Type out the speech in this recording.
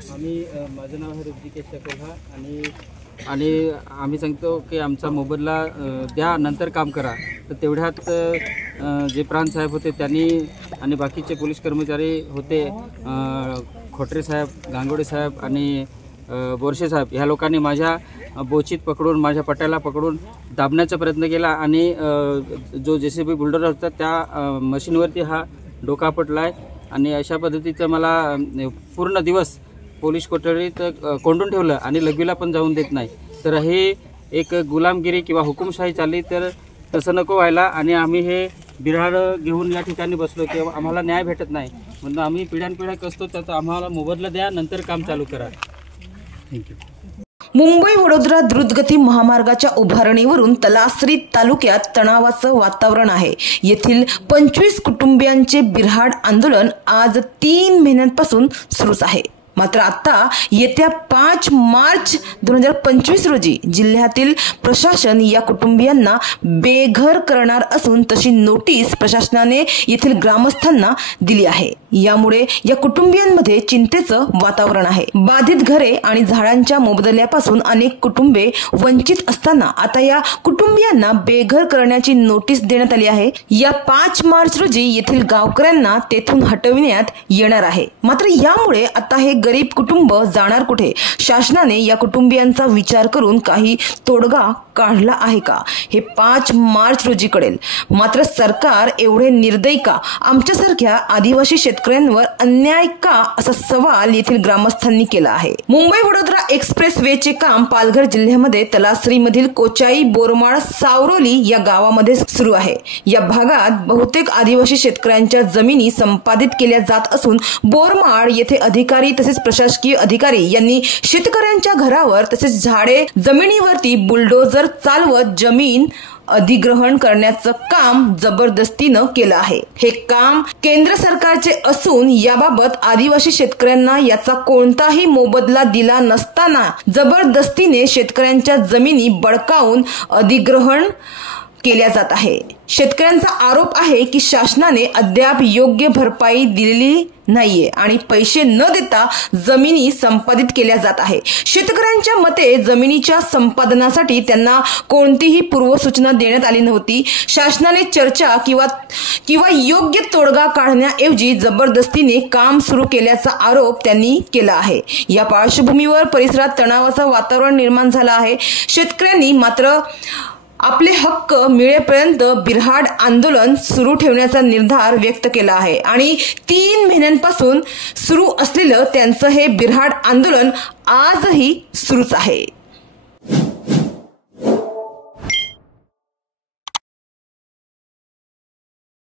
माझं नाव आहे ऋतिकेश चकोला आणि आम्ही सांगतो की आमचा मोबदला द्या, नंतर काम करा. तर तेवढ्यात जे प्राण साहेब होते त्यांनी आणि बाकीचे पोलीस कर्मचारी होते, खोटरे साहेब, गांगोडे साहेब आणि बोरसे साहेब, ह्या लोकांनी माझ्या बोचीत पकडून, माझ्या पट्याला पकडून दाबण्याचा प्रयत्न केला आणि जो JCB बुलडोझर होता त्या मशीनवरती हा डोका आपटला आहे. आणि अशा पद्धतीचं मला पूर्ण दिवस पोलीस कोठडीत कोंडून ठेवलं आणि लघवीला पण जाऊन देत नाही. तर हे एक गुलामगिरी किंवा हुकुमशाही चालली, तर तसं नको व्हायला. आणि आम्ही हे बिऱ्हाड घेऊन या ठिकाणी बसलो की आम्हाला न्याय भेटत नाही, म्हणून आम्ही पिढ्यानपिढ्या कसतो, त्याचा आम्हाला मोबदला द्या, नंतर काम चालू करा. थँक्यू. मुंबई वडोदरा द्रुतगती महामार्गाच्या उभारणीवरून तलासरी तालुक्यात तणावाचं वातावरण आहे. येथील 25 कुटुंबियांचे बिऱ्हाड आंदोलन आज 3 महिन्यांपासून सुरूच आहे. मात्र आता येत्या 5 मार्च 2025 रोजी जिल्ह्यातील प्रशासन या कुटुंबियांना बेघर करणार असून तशी नोटीस प्रशासनाने येथील ग्रामस्थांना दिली आहे. यामुळे या कुटुंबियांमध्ये चिंतेचं वातावरण आहे. बाधित घरे आणि झाडांच्या मोबदल्यापासून अनेक कुटुंबे वंचित असताना आता या कुटुंबियांना बेघर करण्याची नोटीस देण्यात आली आहे. या 5 मार्च रोजी येथील गावकऱ्यांना तेथून हटविण्यात येणार आहे. मात्र यामुळे आता हे गरीब कुटुंब जाणार कुठे? शासनाने या कुटुंबियांचा विचार करून काही तोडगा काढला आहे का, हे 5 मार्च रोजी कळेल. मात्र सरकार एवढे निर्दयी का? आमच्यासारख्या आदिवासी शेतकऱ्यांवर अन्याय का, असा सवाल येथील ग्रामस्थांनी केला आहे. मुंबई वडोदरा एक्सप्रेस वेचे काम पालघर जिल्ह्यामध्ये तलासरी मधील कोचाई, बोरमाळ, सावरोली या गावामध्ये सुरू आहे. या भागात बहुतेक आदिवासी शेतकऱ्यांच्या जमिनी संपादित केल्या जात असून बोरमाळ येथे अधिकारी तसेच प्रशासकीय अधिकारी यांनी शेतकऱ्यांच्या घरावर तसेच झाडे जमिनीवरती बुलडोझर चालवत जमीन अधिग्रहण करण्याचं काम जबरदस्तीनं केलं आहे. हे काम केंद्र सरकारचे असून याबाबत आदिवासी शेतकऱ्यांना याचा कोणताही मोबदला दिला नसताना जबरदस्तीने शेतकऱ्यांच्या जमिनी बळकावून अधिग्रहण केल्या जात आहे. शेतकऱ्यांचा आरोप आहे की शासनाने अद्याप योग्य भरपाई दिलेली नाहीये आणि पैसे न देता जमिनी संपादित केल्या जात आहे. शेतकऱ्यांच्या मते जमिनीच्या संपादनासाठी त्यांना कोणतीही पूर्वसूचना देण्यात आली नव्हती. शासनाने चर्चा किंवा योग्य तोडगा काढण्याऐवजी जबरदस्तीने काम सुरू केल्याचा आरोप त्यांनी केला आहे. या पार्श्वभूमीवर परिसरात तणावाचं वातावरण निर्माण झालं आहे. शेतकऱ्यांनी मात्र आपले हक्क मिळेपर्यंत बिऱ्हाड आंदोलन सुरू ठेवण्याचा निर्धार व्यक्त केला आहे आणि 3 महिन्यांपासून सुरू असलेलं त्यांचं हे बिऱ्हाड आंदोलन आजही सुरूच आहे.